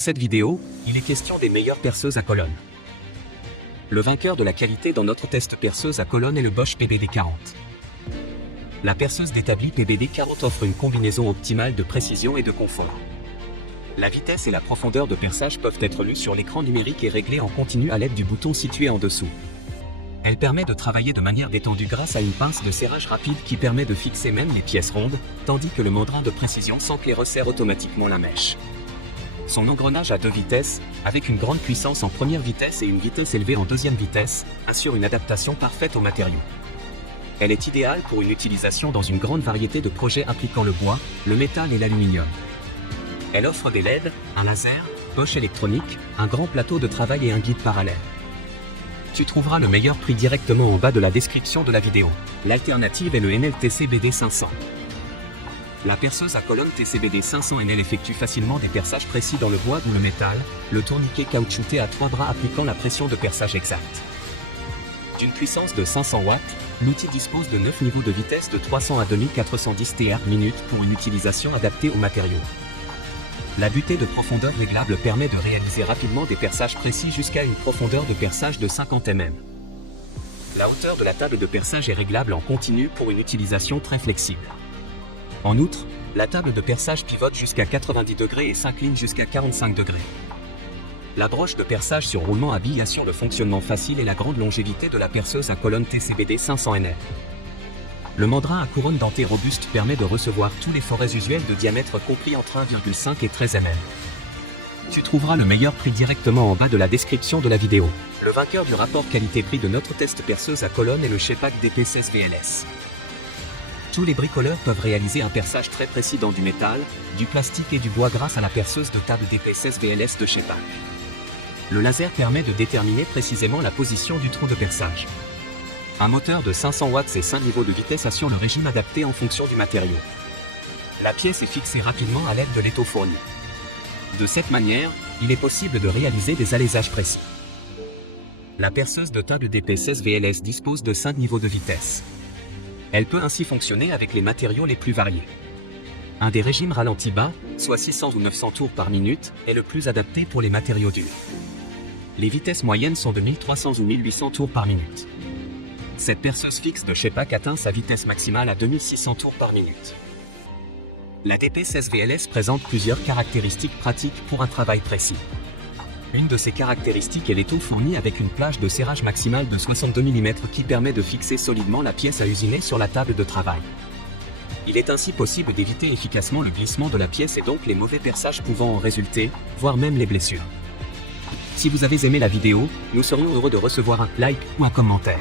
Cette vidéo, il est question des meilleures perceuses à colonne. Le vainqueur de la qualité dans notre test perceuse à colonne est le Bosch PBD40. La perceuse d'établi PBD40 offre une combinaison optimale de précision et de confort. La vitesse et la profondeur de perçage peuvent être lues sur l'écran numérique et réglées en continu à l'aide du bouton situé en dessous. Elle permet de travailler de manière détendue grâce à une pince de serrage rapide qui permet de fixer même les pièces rondes, tandis que le mandrin de précision s'enclait resserre automatiquement la mèche. Son engrenage à 2 vitesses, avec une grande puissance en première vitesse et une vitesse élevée en deuxième vitesse, assure une adaptation parfaite aux matériaux. Elle est idéale pour une utilisation dans une grande variété de projets impliquant le bois, le métal et l'aluminium. Elle offre des LED, un laser, poche électronique, un grand plateau de travail et un guide parallèle. Tu trouveras le meilleur prix directement en bas de la description de la vidéo. L'alternative est le NL TCBD 500. La perceuse à colonne TCBD 500 NL effectue facilement des perçages précis dans le bois ou le métal, le tourniquet caoutchouté à 3 bras appliquant la pression de perçage exacte. D'une puissance de 500 watts, l'outil dispose de 9 niveaux de vitesse de 300 à 2410 TR/min pour une utilisation adaptée aux matériaux. La butée de profondeur réglable permet de réaliser rapidement des perçages précis jusqu'à une profondeur de perçage de 50 mm. La hauteur de la table de perçage est réglable en continu pour une utilisation très flexible. En outre, la table de perçage pivote jusqu'à 90 degrés et s'incline jusqu'à 45 degrés. La broche de perçage sur roulement assure le fonctionnement facile et la grande longévité de la perceuse à colonne TCBD 500 NL. Le mandrin à couronne dentée robuste permet de recevoir tous les forets usuels de diamètre compris entre 1,5 et 13 mm. Tu trouveras le meilleur prix directement en bas de la description de la vidéo. Le vainqueur du rapport qualité-prix de notre test perceuse à colonne est le Shepak DP16 VLS. Tous les bricoleurs peuvent réaliser un perçage très précis dans du métal, du plastique et du bois grâce à la perceuse de table DP16 VLS de Shepak. Le laser permet de déterminer précisément la position du trou de perçage. Un moteur de 500 watts et 5 niveaux de vitesse assure le régime adapté en fonction du matériau. La pièce est fixée rapidement à l'aide de l'étau fourni. De cette manière, il est possible de réaliser des alaisages précis. La perceuse de table DP16 VLS dispose de 5 niveaux de vitesse. Elle peut ainsi fonctionner avec les matériaux les plus variés. Un des régimes ralenti bas, soit 600 ou 900 tours par minute, est le plus adapté pour les matériaux durs. Les vitesses moyennes sont de 1300 ou 1800 tours par minute. Cette perceuse fixe de Shepak atteint sa vitesse maximale à 2600 tours par minute. La DP16 VLS présente plusieurs caractéristiques pratiques pour un travail précis. Une de ces caractéristiques est l'étau fourni avec une plage de serrage maximale de 62 mm qui permet de fixer solidement la pièce à usiner sur la table de travail. Il est ainsi possible d'éviter efficacement le glissement de la pièce et donc les mauvais perçages pouvant en résulter, voire même les blessures. Si vous avez aimé la vidéo, nous serions heureux de recevoir un like ou un commentaire.